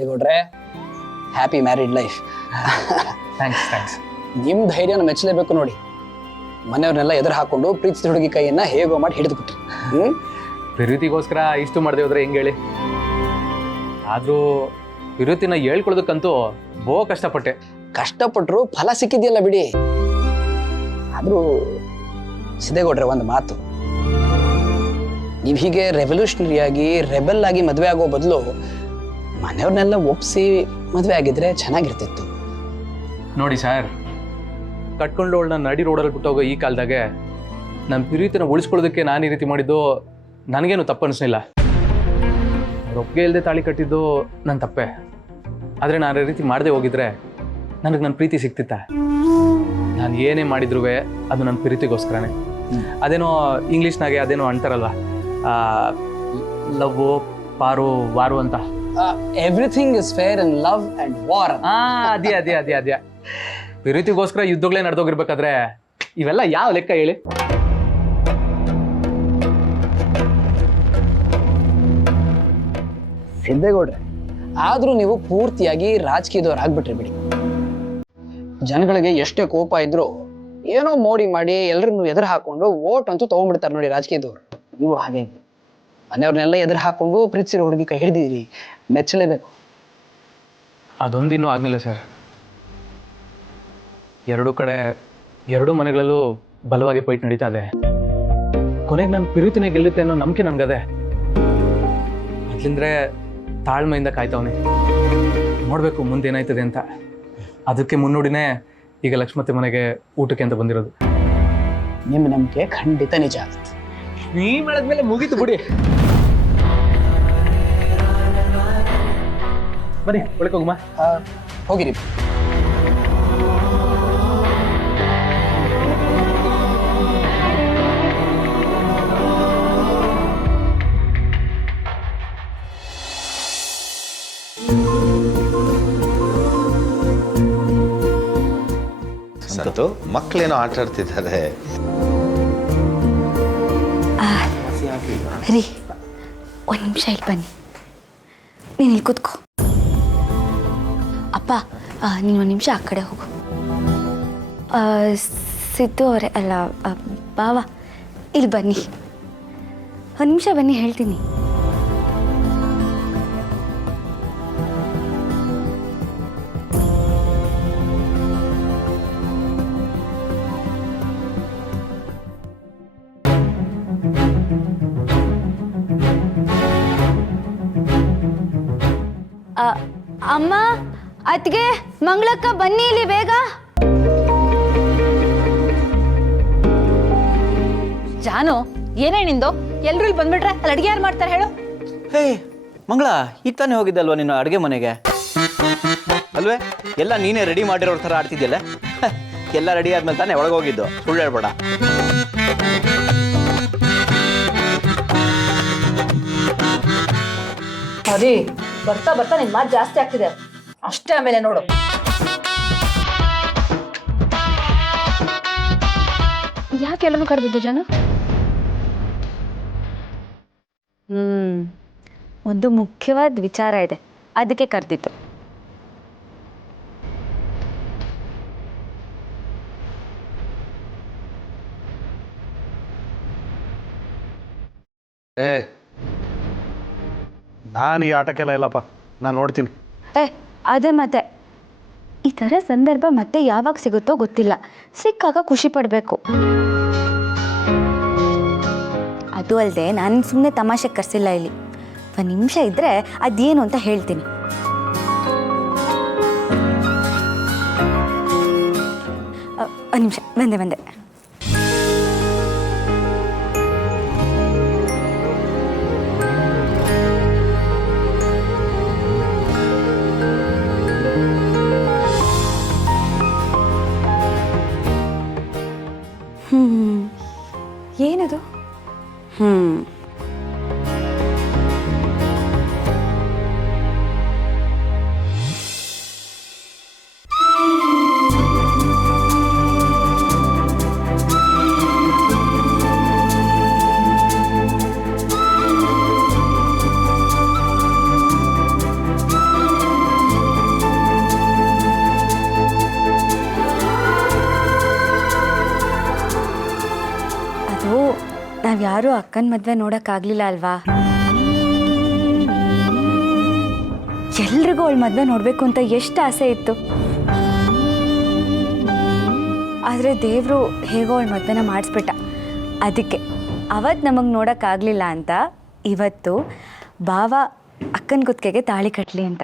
ದೇಗೌಡ್ರೆ happy married life. Thanks. ನಿಮ್ಮ ಧೈರ್ಯನ ಮೆಚ್ಚಲೇಬೇಕು ನೋಡಿ. ಮನೆಯವ್ರನ್ನೆಲ್ಲ ಎದುರು ಹಾಕೊಂಡು ಪ್ರೀತಿಸಿದ ಹುಡುಗಿ ಕೈಯನ್ನ ಹೇಗೋ ಮಾಡಿ ಹಿಡಿದು ಬಿಟ್ರಿ. ಪ್ರೀತಿಗೋಸ್ಕರ ಇಷ್ಟು ಮಾಡದೆ ಹೋದ್ರೆ ಹೆಂಗೆ ಹೇಳಿ? ಆದರೂ ಪ್ರೀತಿನ ಹೇಳ್ಕೊಳ್ಳೋದಕ್ಕಂತೂ ಬಹು ಕಷ್ಟಪಟ್ಟೆ. ಕಷ್ಟಪಟ್ಟರು ಫಲ ಸಿಕ್ಕಿದ್ಯಲ್ಲ ಬಿಡಿ. ಆದ್ರೂ ಸಿದ್ದೇಗೌಡ್ರೆ ಒಂದು ಮಾತು, ನೀವು ಹೀಗೆ ರೆವಲ್ಯೂಷನರಿ ಆಗಿ ರೆಬೆಲ್ ಆಗಿ ಮದುವೆ ಆಗೋ ಬದಲು ಮನೆಯವ್ರನ್ನೆಲ್ಲ ಒಪ್ಸಿ ಮದುವೆ ಆಗಿದ್ರೆ ಚೆನ್ನಾಗಿರ್ತಿತ್ತು. ನೋಡಿ ಸರ್, ಕಟ್ಕೊಂಡು ಅವಳನ್ನ ನಡಿ ರೋಡಲ್ಲಿ ಬಿಟ್ಟೋಗೋ ಈ ಕಾಲದಾಗೆ ನನ್ನ ಪ್ರೀತಿನ ಉಳಿಸ್ಕೊಳ್ಳೋದಕ್ಕೆ ನಾನು ಈ ರೀತಿ ಮಾಡಿದ್ದು ನನಗೇನು ತಪ್ಪು ಅನಿಸ್ಲಿಲ್ಲ. ರೊಪ್ಪಿಗೆ ಇಲ್ಲದೆ ತಾಳಿ ಕಟ್ಟಿದ್ದು ನನ್ನ ತಪ್ಪೆ. ಆದರೆ ನಾನು ಈ ರೀತಿ ಮಾಡದೆ ಹೋಗಿದ್ರೆ ನನಗೆ ನನ್ನ ಪ್ರೀತಿ ಸಿಕ್ತಿತ್ತ? ನಾನು ಏನೇ ಮಾಡಿದ್ರು ಅದು ನನ್ನ ಪ್ರೀತಿಗೋಸ್ಕರನೇ. ಅದೇನೋ ಇಂಗ್ಲೀಷ್ನಾಗೆ ಅದೇನೋ ಅಂತಾರಲ್ವ, ಲವ್ ಪಾರು ವಾರು ಅಂತ. Everything is fair in love and war. ಅದೇ ಪ್ರೀತಿಗೋಸ್ಕರ ಯುದ್ಧಗಳೇ ನಡೆದೋಗಿರ್ಬೇಕಾದ್ರೆ ಇವೆಲ್ಲ ಯಾವ ಲೆಕ್ಕ ಹೇಳಿ? ಸಿದ್ದೇಗೌಡ್ರೆ, ಆದ್ರೂ ನೀವು ಪೂರ್ತಿಯಾಗಿ ರಾಜಕೀಯದವ್ರು ಆಗ್ಬಿಟ್ರಿ ಬಿಡಿ. ಜನಗಳಿಗೆ ಎಷ್ಟೇ ಕೋಪ ಇದ್ರು ಏನೋ ಮೋಡಿ ಮಾಡಿ ಎಲ್ಲರನ್ನು ಎದುರು ಹಾಕೊಂಡು ವೋಟ್ ಅಂತೂ ತಗೊಂಡ್ಬಿಡ್ತಾರೆ ನೋಡಿ ರಾಜಕೀಯದವ್ರು. ನೀವು ಹಾಗೆ ಮನೆಯವ್ರನ್ನೆಲ್ಲ ಎದುರು ಹಾಕೊಂಡು ಪ್ರೀತಿಸಿರೋ ಹುಡುಗಿ ಕೈ ಹಿಡಿದಿರಿ, ಮೆಚ್ಚಲೇಬೇಕು. ಅದೊಂದಿನ್ನೂ ಆಗ್ಲಿಲ್ಲ ಸರ್. ಎರಡೂ ಮನೆಗಳಲ್ಲೂ ಬಲವಾಗಿ ಫೈಟ್ ನಡೀತಾ ಇದೆ. ಕೊನೆಗೆ ನನ್ನ ಪ್ರೀತಿನೇ ಗೆಲ್ಲುತ್ತೆ ಅನ್ನೋ ನಂಬಿಕೆ ನನಗದೆ. ಅದ್ಲಿಂದ್ರೆ ತಾಳ್ಮೆಯಿಂದ ಕಾಯ್ತವನೆ, ನೋಡ್ಬೇಕು ಮುಂದೆ ಏನಾಯ್ತದೆ ಅಂತ. ಅದಕ್ಕೆ ಮುನ್ನೋಡಿನೇ ಈಗ ಲಕ್ಷ್ಮತಿ ಮನೆಗೆ ಊಟಕ್ಕೆ ಅಂತ ಬಂದಿರೋದು. ನಿಮ್ಮ ನಂಬಿಕೆ ಖಂಡಿತ ನಿಜ ಆಗುತ್ತೆ. ನೀ ಮಾಡಿದ್ಮೇಲೆ ಮುಗೀತು ಬಿಡಿ. ಬನ್ನಿ ಒಳಗೆ ಹೋಗುಮ. ಹೋಗಿರಿ. ಸಂತು, ಮಕ್ಕಳೇನೋ ಆಟ ಆಡ್ತಿದ್ದಾರೆ. ರೀ, ಒಂದು ನಿಮಿಷ ಇಲ್ಲಿ ಬನ್ನಿ. ನೀನು ಇಲ್ಲಿ ಕೂತ್ಕೋ. ಅಪ್ಪ, ನೀನು ಒಂದು ನಿಮಿಷ ಆ ಕಡೆ ಹೋಗು. ಸಿದ್ದು ಅವರೇ, ಅಲ್ಲ ಬಾವ, ಇಲ್ಲಿ ಬನ್ನಿ. ಒಂದು ನಿಮಿಷ ಬನ್ನಿ, ಹೇಳ್ತೀನಿ. ಅಮ್ಮ, ಅತ್ಗೆ, ಮಂಗಳಕ್ಕ, ಬನ್ನಿ ಇಲ್ಲಿ ಬೇಗ. ಜಾನು, ಏನೇ ನಿಂದು? ಎಲ್ರು ಇಲ್ಲಿ ಬಂದ್ಬಿಟ್ರೆ ಅಲ್ಲಿ ಅಡುಗೆ ಯಾರು ಮಾಡ್ತಾರೆ ಹೇಳು? ಹೇ ಮಂಗಳ, ಈಗ ತಾನೇ ಹೋಗಿದ್ದಲ್ವ ನೀನು ಅಡುಗೆ ಮನೆಗೆ? ಅಲ್ವೇ, ಎಲ್ಲ ನೀನೇ ರೆಡಿ ಮಾಡಿರೋ ಥರ ಆಡ್ತಿದ್ಯಲ್ಲ. ಎಲ್ಲ ರೆಡಿ ಆದ್ಮೇಲೆ ತಾನೇ ಒಳಗೆ ಹೋಗಿದ್ದು, ಸುಳ್ಳು ಹೇಳ್ಬೇಡ. ಸರಿ, ಬರ್ತಾ ಬರ್ತಾ ನಿನ್ ಮಾತು ಜಾಸ್ತಿ ಆಗ್ತಿದೆ ಅಷ್ಟೇ. ಆಮೇಲೆ ನೋಡು. ಯಾಕೆ ಎಲ್ಲನೂ ಕರೆದಿದ್ದು ಜನ? ಒಂದು ಮುಖ್ಯವಾದ ವಿಚಾರ ಇದೆ, ಅದಕ್ಕೆ ಕರೆದಿತ್ತು. ನಾನು ಈ ಆಟಕ್ಕೆಲ್ಲ ಇಲ್ಲಪ್ಪ, ನಾನು ನೋಡ್ತೀನಿ. ಅದೇ ಮತ್ತೆ, ಈ ಥರ ಸಂದರ್ಭ ಮತ್ತೆ ಯಾವಾಗ ಸಿಗುತ್ತೋ ಗೊತ್ತಿಲ್ಲ. ಸಿಕ್ಕಾಗ ಖುಷಿ ಪಡಬೇಕು. ಅದು ಅಲ್ಲದೆ ನಾನು ಸುಮ್ಮನೆ ತಮಾಷೆ ಕರೆಸಿಲ್ಲ ಇಲ್ಲಿ. ಒಂದು ನಿಮಿಷ ಇದ್ದರೆ ಅದೇನು ಅಂತ ಹೇಳ್ತೀನಿ. ಒಂದು ನಿಮಿಷ, ಬಂದೆ. ಏನದು? ನಾವ್ಯಾರೂ ಅಕ್ಕನ ಮದುವೆ ನೋಡೋಕ್ಕಾಗಲಿಲ್ಲ ಅಲ್ವಾ? ಎಲ್ರಿಗೂ ಅವಳ ಮದುವೆ ನೋಡಬೇಕು ಅಂತ ಎಷ್ಟು ಆಸೆ ಇತ್ತು. ಆದರೆ ದೇವರು ಹೇಗೋ ಅವಳ ಮದುವೆನ ಮಾಡಿಸ್ಬಿಟ್ಟ. ಅದಕ್ಕೆ ಅವತ್ತು ನಮಗೆ ನೋಡೋಕ್ಕಾಗಲಿಲ್ಲ ಅಂತ ಇವತ್ತು ಭಾವ ಅಕ್ಕನ ಕುತ್ತಿಗೆಗೆ ತಾಳಿ ಕಟ್ಟಲಿ ಅಂತ.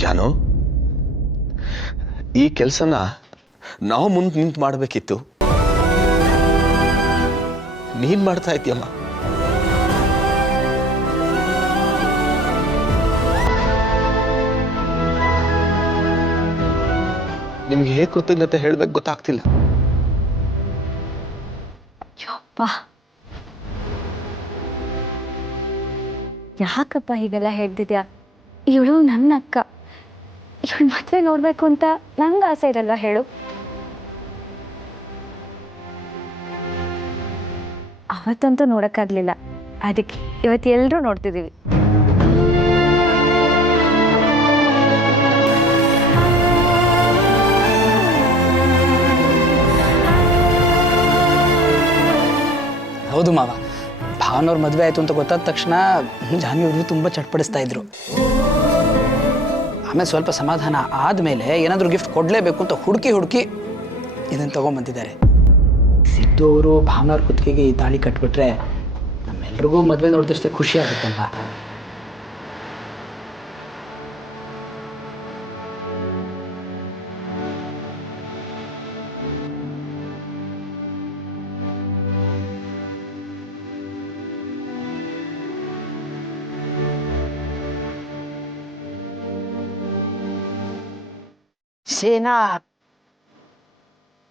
ಜಾನು, ಈ ಕೆಲಸನ ನಾವು ಮುಂದೆ ನಿಂತು ಮಾಡಬೇಕಿತ್ತು. ನೀನ್ ಮಾಡ್ತಾ ಇದೀಯಮ್ಮ. ನಿಮ್ಗೆ ಹೇಗೆ ಕೃತಜ್ಞತೆ ಹೇಳ್ಬೇಕು ಗೊತ್ತಾಗ್ತಿಲ್ಲ. ಯಾಕಪ್ಪ ಹೀಗೆಲ್ಲ ಹೇಳ್ತಿದ್ಯಾ? ಇವಳು ನನ್ನ ಅಕ್ಕ. ಇವಳು ಮದುವೆ ನೋಡಬೇಕು ಅಂತ ನಂಗೆ ಆಸೆ ಇರಲ್ಲ ಹೇಳು? ಅವತ್ತಂತೂ ನೋಡೋಕ್ಕಾಗಲಿಲ್ಲ, ಅದಕ್ಕೆ ಇವತ್ತು ಎಲ್ಲರೂ ನೋಡ್ತಿದ್ದೀವಿ. ಹೌದು ಮಾವ, ಭಾವನವ್ರ ಮದುವೆ ಆಯಿತು ಅಂತ ಗೊತ್ತಾದ ತಕ್ಷಣ ಜಾನ್ವಿಯವರು ತುಂಬ ಚಟ್ಪಡಿಸ್ತಾ ಇದ್ರು. ಆಮೇಲೆ ಸ್ವಲ್ಪ ಸಮಾಧಾನ ಆದಮೇಲೆ ಏನಾದರೂ ಗಿಫ್ಟ್ ಕೊಡಲೇಬೇಕು ಅಂತ ಹುಡುಕಿ ಇದನ್ನು ತೊಗೊಂಬಂದಿದ್ದಾರೆ. ಸಿದ್ದು ಅವರು ಭಾವನವ್ರ ಕುತ್ತಿಗೆಗೆ ಈ ತಾಳಿ ಕಟ್ಬಿಟ್ರೆ ನಮ್ಮೆಲ್ರಿಗೂ ಮದುವೆ ನೋಡಿದಷ್ಟೇ ಖುಷಿ ಆಗುತ್ತಲ್ಲ. ಸೀನಾ,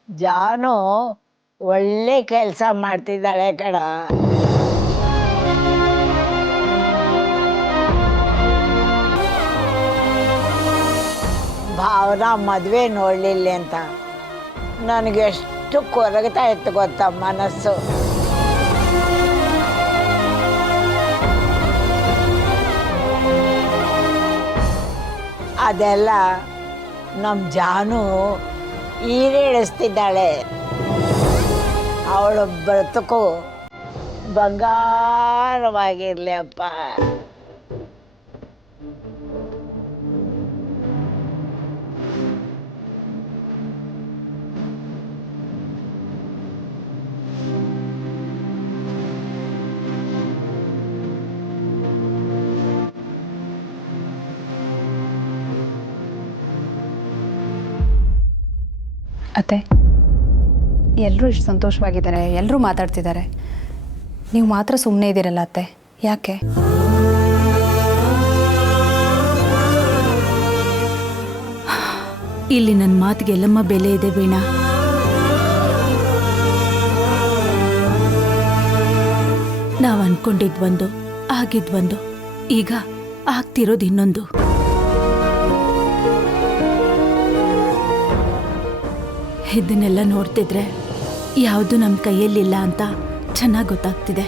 ಜಾನು ಒಳ್ಳೆ ಕೆಲಸ ಮಾಡ್ತಿದ್ದಾಳೆ ಕಣ. ಭಾವನಾ ಮದುವೆ ನೋಡಲಿಲ್ಲ ಅಂತ ನನಗೆಷ್ಟು ಕೊರಗ್ತಾ ಇತ್ತು ಗೊತ್ತಾ ಮನಸ್ಸು. ಅದೆಲ್ಲ ನಮ್ಮ ಜಾನು ಈಡೇರಿಸ್ತಿದ್ದಾಳೆ. ಅವಳು ಬ್ರತಕು ಬಂಗಾರವಾಗಿರ್ಲಿ ಅಪ್ಪ. ಅತ್ತೆ, ಎಲ್ಲರೂ ಇಷ್ಟು ಸಂತೋಷವಾಗಿದ್ದಾರೆ, ಎಲ್ಲರೂ ಮಾತಾಡ್ತಿದ್ದಾರೆ, ನೀವು ಮಾತ್ರ ಸುಮ್ಮನೆ ಇದ್ದೀರಲ್ಲ ಅತ್ತೆ, ಯಾಕೆ? ಇಲ್ಲಿ ನನ್ನ ಮಾತಿಗೆ ಎಲ್ಲಮ್ಮ ಬೆಲೆ ಇದೆ ವೀಣಾ. ನಾವು ಅನ್ಕೊಂಡಿದ್ವೊಂದು, ಆಗಿದ್ವೊಂದು, ಈಗ ಆಗ್ತಿರೋದು ಇನ್ನೊಂದು. ಇದನ್ನೆಲ್ಲ ನೋಡ್ತಿದ್ರೆ ಯಾವುದು ನಮ್ಮ ಕೈಯಲ್ಲಿಲ್ಲ ಅಂತ ಚೆನ್ನಾಗಿ ಗೊತ್ತಾಗ್ತಿದೆ.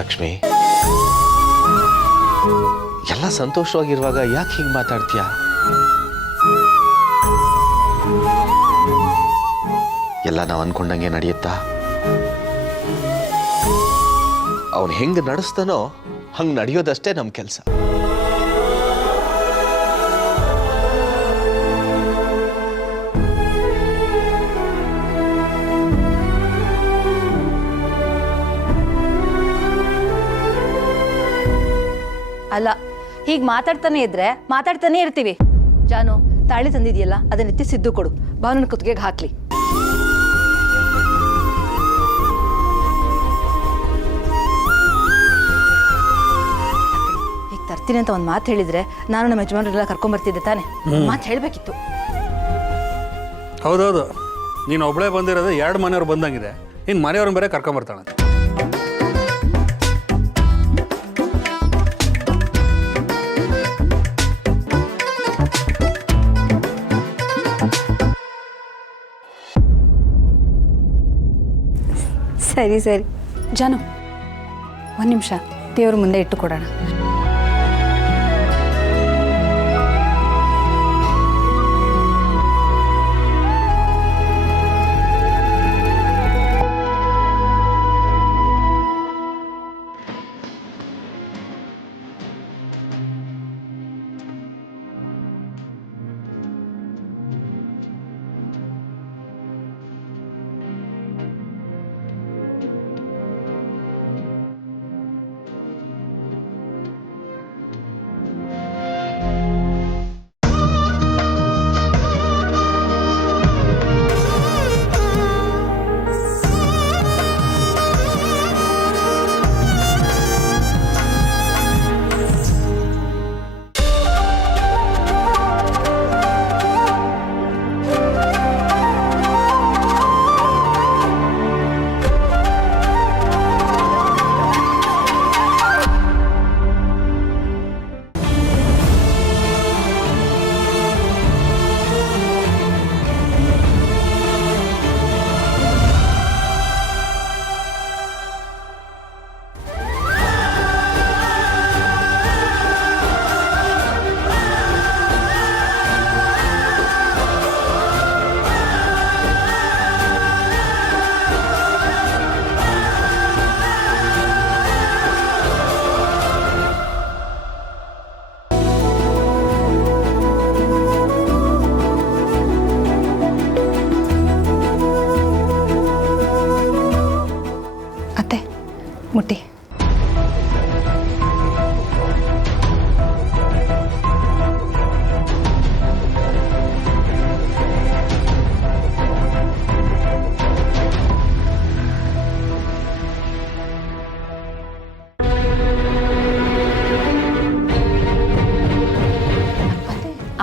ಲಕ್ಷ್ಮಿ, ಎಲ್ಲ ಸಂತೋಷವಾಗಿರುವಾಗ ಯಾಕೆ ಹೀಗೆ ಮಾತಾಡ್ತೀಯ? ಎಲ್ಲ ನಾವು ಅನ್ಕೊಂಡಂಗೆ ನಡೆಯುತ್ತಾ? ಅವನು ಹೆಂಗೆ ನಡೆಸ್ತಾನೋ ಹಂಗೆ ನಡೆಯೋದಷ್ಟೇ ನಮ್ಮ ಕೆಲಸ. ಅಲ್ಲ, ಹೀಗೆ ಮಾತಾಡ್ತಾನೆ ಇದ್ರೆ ಮಾತಾಡ್ತಾನೆ ಇರ್ತೀವಿ. ಜಾನು, ತಾಳಿ ತಂದಿದೆಯಲ್ಲ ಅದನ್ನ ಎತ್ತಿ ಸಿದ್ದು ಕೊಡು, ಭಾವನ ಕುತ್ತಿಗೆಗೆ ಹಾಕ್ಲಿ. ಈಗ ತರ್ತೀನಿ ಅಂತ ಒಂದು ಮಾತು ಹೇಳಿದ್ರೆ ನಾನು ನಮ್ಮ ಯಜಮಾನರೆಲ್ಲ ಕರ್ಕೊಂಡ್ಬರ್ತಿದ್ದೆ ತಾನೆ. ಮಾತು ಹೇಳಬೇಕಿತ್ತು. ಹೌದೌದು, ನೀನು ಒಬ್ಬಳೇ ಬಂದಿರೋದು 2 ಮನೆಯವ್ರು ಬಂದಂಗಿದೆ, ಇನ್ನು ಮನೆಯವ್ರನ್ನ ಬೇರೆ ಕರ್ಕೊಂಬರ್ತಾಳೆ. ಸರಿ ಸರಿ. ಜಾನು, ಒಂದು ನಿಮಿಷ ದೇವ್ರ ಮುಂದೆ ಇಟ್ಟು ಕೊಡೋಣ. ಮುಟ್ಟಿ.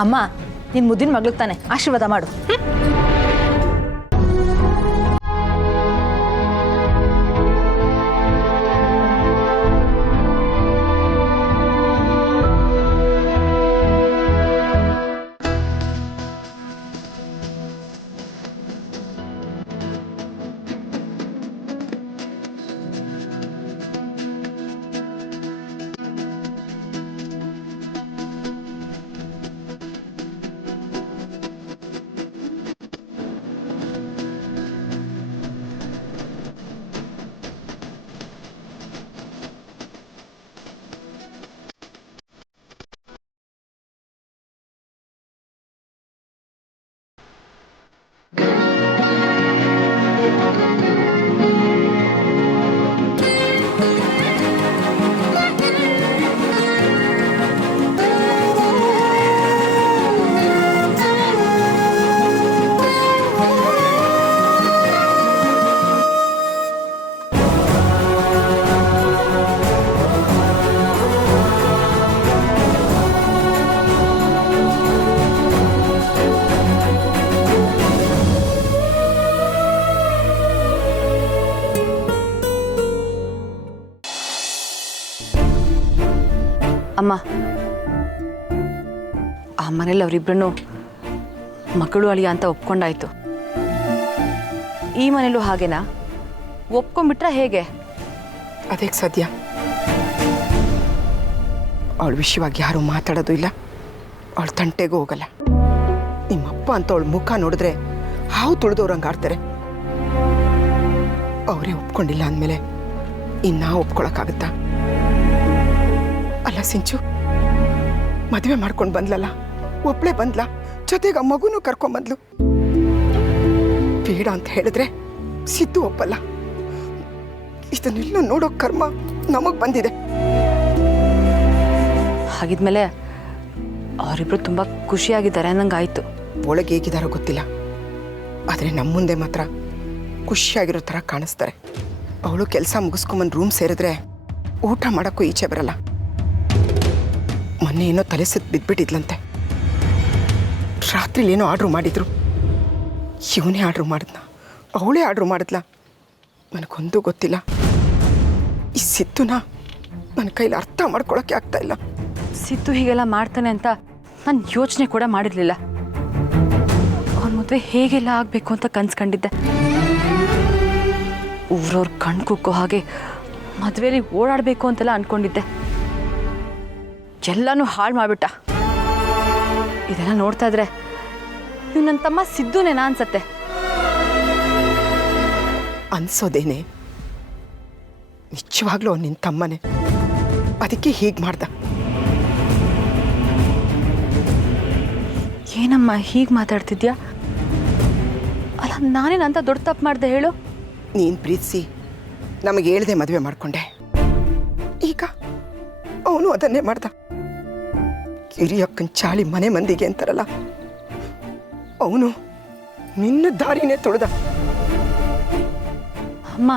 ಅಮ್ಮ, ನಿನ್ ಮುದ್ದಿನ ಮಗಳಿಗೆ ತಾನೆ, ಆಶೀರ್ವಾದ ಮಾಡು. ಅಮ್ಮ, ಆ ಮನೇಲಿ ಅವರಿಬ್ಬರನ್ನು ಮಕ್ಕಳು ಅಳಿಯ ಅಂತ ಒಪ್ಕೊಂಡಾಯ್ತು. ಈ ಮನೇಲೂ ಹಾಗೇನಾ? ಒಪ್ಕೊಂಡ್ಬಿಟ್ರೆ ಹೇಗೆ? ಅದಕ್ಕೆ ಸದ್ಯ ಅವಳ ವಿಷಯವಾಗಿ ಯಾರೂ ಮಾತಾಡೋದು ಇಲ್ಲ, ಅವಳ ತಂಟೆಗೂ ಹೋಗಲ್ಲ. ನಿಮ್ಮಪ್ಪ ಅಂತ ಅವಳ ಮುಖ ನೋಡಿದ್ರೆ ಹಾವು ತುಳಿದವ್ರಂಗೆ ಆಡ್ತಾರೆ. ಅವರೇ ಒಪ್ಕೊಂಡಿಲ್ಲ ಅಂದಮೇಲೆ ಇನ್ನ ಒಪ್ಕೊಳಕ್ಕಾಗತ್ತಾ? ಅಲ್ಲ ಸಿಂಚು, ಮದುವೆ ಮಾಡ್ಕೊಂಡು ಬಂದ್ಲಲ್ಲ, ಒಬ್ಳೆ ಬಂದ್ಲ, ಜೊತೆಗೆ ಆ ಮಗುನೂ ಕರ್ಕೊಂಬಂದ್ಲು. ಬೇಡ ಅಂತ ಹೇಳಿದ್ರೆ ಸಿದ್ದು ಒಪ್ಪಲ್ಲ. ಇದನ್ನೆಲ್ಲ ನೋಡೋ ಕರ್ಮ ನಮಗ್ ಬಂದಿದೆ. ಹಾಗಿದ್ಮೇಲೆ ಅವರಿಬ್ರು ತುಂಬಾ ಖುಷಿಯಾಗಿದ್ದಾರೆ ಅನ್ನಂಗಾಯ್ತು. ಒಳಗೆ ಹೇಗಿದಾರೋ ಗೊತ್ತಿಲ್ಲ, ಆದರೆ ನಮ್ಮ ಮುಂದೆ ಮಾತ್ರ ಖುಷಿಯಾಗಿರೋ ಥರ ಕಾಣಿಸ್ತಾರೆ. ಅವಳು ಕೆಲಸ ಮುಗಿಸ್ಕೊಂಬಂದು ರೂಮ್ ಸೇರಿದ್ರೆ ಊಟ ಮಾಡೋಕ್ಕೂ ಈಚೆ ಬರಲ್ಲ. ಮೊನ್ನೆ ಏನೋ ತಲೆ ಸುತ್ತ ಬಿದ್ದುಬಿಟ್ಟಿದ್ಲಂತೆ. ರಾತ್ರಿಲಿ ಏನೋ ಆರ್ಡ್ರ್ ಮಾಡಿದ್ರು, ಇವನೇ ಆರ್ಡ್ರ್ ಮಾಡಿದ್ನ ಅವಳೇ ಆರ್ಡ್ರ್ ಮಾಡಿದ್ಲ ನನಗೊಂದು ಗೊತ್ತಿಲ್ಲ. ಈ ಸಿದ್ದುನ ನನ್ನ ಕೈಲಿ ಅರ್ಥ ಮಾಡ್ಕೊಳಕ್ಕೆ ಆಗ್ತಾ ಇಲ್ಲ. ಸಿದ್ದು ಹೀಗೆಲ್ಲ ಮಾಡ್ತಾನೆ ಅಂತ ನಾನು ಯೋಚನೆ ಕೂಡ ಮಾಡಿರಲಿಲ್ಲ. ಅವನ ಮದುವೆ ಹೇಗೆಲ್ಲ ಆಗಬೇಕು ಅಂತ ಕನ್ಸ್ಕೊಂಡಿದ್ದೆ. ಊರವ್ರ ಕಣ್ ಕುಕ್ಕೋ ಹಾಗೆ ಮದುವೆಲಿ ಓಡಾಡಬೇಕು ಅಂತೆಲ್ಲ ಅಂದ್ಕೊಂಡಿದ್ದೆ. ಎಲ್ಲನೂ ಹಾಳು ಮಾಡಿಬಿಟ್ಟ. ಇದೆಲ್ಲ ನೋಡ್ತಾ ಇದ್ರೆ ಇವ್ ನನ್ನ ತಮ್ಮ ಸಿದ್ದುನೇನಾ ಅನ್ಸತ್ತೆ. ಅನ್ಸೋದೇನೆ, ನಿಜವಾಗ್ಲೂ ಅವ್ನು ನಿನ್ನ ತಮ್ಮನೇ. ಅದಕ್ಕೆ ಹೀಗೆ ಮಾಡ್ದ. ಏನಮ್ಮ ಹೀಗೆ ಮಾತಾಡ್ತಿದ್ಯಾ? ಅಲ್ಲ ನಾನೇನಂತ ದೊಡ್ಡ ತಪ್ಪು ಮಾಡಿದೆ ಹೇಳು? ನೀನು ಪ್ರೀತಿಸಿ ನಮಗೆ ಹೇಳ್ದೆ ಮದುವೆ ಮಾಡ್ಕೊಂಡೆ. ಈಗ ಅವನು ಅದನ್ನೇ ಮಾಡ್ದ. ಕಿರಿಯಕ್ಕನ ಚಾಳಿ ಮನೆ ಮಂದಿಗೆ ಅಂತಾರಲ್ಲ, ಅವನು ನಿನ್ನ ದಾರಿನೇ ತುಳಿದ. ಅಮ್ಮ,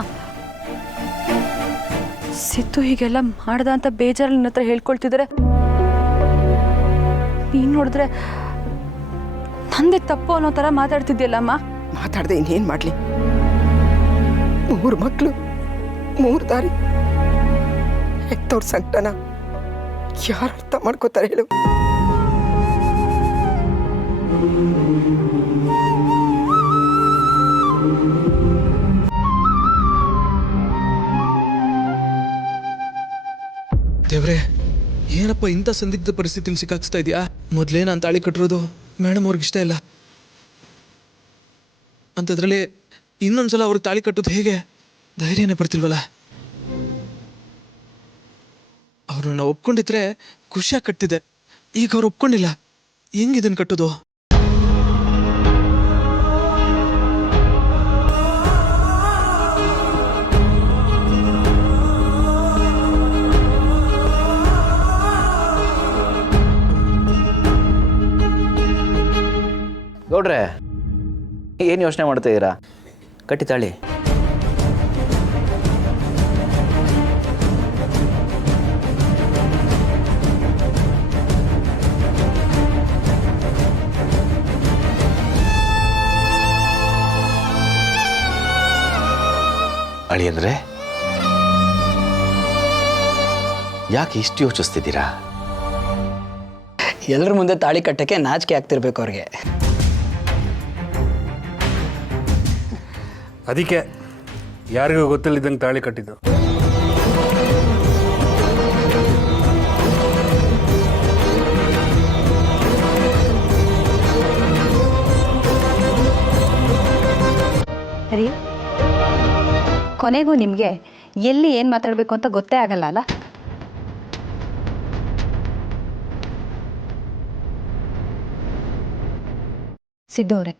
ಸಿದ್ದು ಹೀಗೆಲ್ಲ ಮಾಡ್ದ ಅಂತ ಬೇಜಾರಲ್ಲಿ ನನ್ನ ಹತ್ರ ಹೇಳ್ಕೊಳ್ತಿದ್ದಾರೆ. ನೀನು ನೋಡಿದ್ರೆ ನಂದೇ ತಪ್ಪು ಅನ್ನೋ ಥರ ಮಾತಾಡ್ತಿದ್ಯಲ್ಲಮ್ಮ. ಮಾತಾಡದೆ ಇನ್ನೇನು ಮಾಡಲಿ? 3 ಮಕ್ಕಳು, 3 ದಾರಿ. ಹೆತ್ತವ್ರ ಸಂಕಟನ ಯಾರು ಅರ್ಥ ಮಾಡ್ಕೋತಾರೆ ಹೇಳು? ದೇವ್ರೆ, ಏನಪ್ಪ ಇಂಥ ಸಂದಿಗ್ಧ ಪರಿಸ್ಥಿತಿಲಿ ಸಿಕ್ಕಾಕ್ಸ್ತಾ ಇದೆಯಾ? ಮೊದಲೇ ನಾನು ತಾಳಿ ಕಟ್ಟಿರೋದು ಮೇಡಮ್ ಅವ್ರಿಗೆ ಇಷ್ಟ ಇಲ್ಲ. ಅಂಥದ್ರಲ್ಲಿ ಇನ್ನೊಂದ್ಸಲ ಅವ್ರಿಗೆ ತಾಳಿ ಕಟ್ಟೋದು ಹೇಗೆ? ಧೈರ್ಯನೇ ಬರ್ತಿಲ್ವಲ್ಲ. ಅವ್ರನ್ನ ಒಪ್ಕೊಂಡಿದ್ರೆ ಖುಷಿಯಾಗಿ ಕಟ್ತಿದ್ದೆ. ಈಗ ಅವ್ರು ಒಪ್ಕೊಂಡಿಲ್ಲ, ಹೆಂಗಿದನ್ನು ಕಟ್ಟೋದು? ಗೌಡ್ರೆ, ಏನು ಯೋಚನೆ ಮಾಡ್ತಾ ಇದ್ದೀರಾ? ಕಟ್ಟಿ ತಾಳಿ. ಅಳಿಯಂದ್ರೆ ಯಾಕೆ ಇಷ್ಟು ಯೋಚಿಸ್ತಿದ್ದೀರಾ? ಎಲ್ಲರ ಮುಂದೆ ತಾಳಿ ಕಟ್ಟಕ್ಕೆ ನಾಚಿಕೆ ಆಗ್ತಿರ್ಬೇಕು ಅವ್ರಿಗೆ. ಅದಕ್ಕೆ ಯಾರಿಗೂ ಗೊತ್ತಿಲ್ಲದಂಗೆ ತಾಳಿ ಕಟ್ಟಿದ್ದು. ಸರಿ, ಕೊನೆಗೂ ನಿಮಗೆ ಎಲ್ಲಿ ಏನು ಮಾತಾಡಬೇಕು ಅಂತ ಗೊತ್ತೇ ಆಗಲ್ಲ ಅಲ್ಲ? ಸಿದ್ದು ಅವರೇ,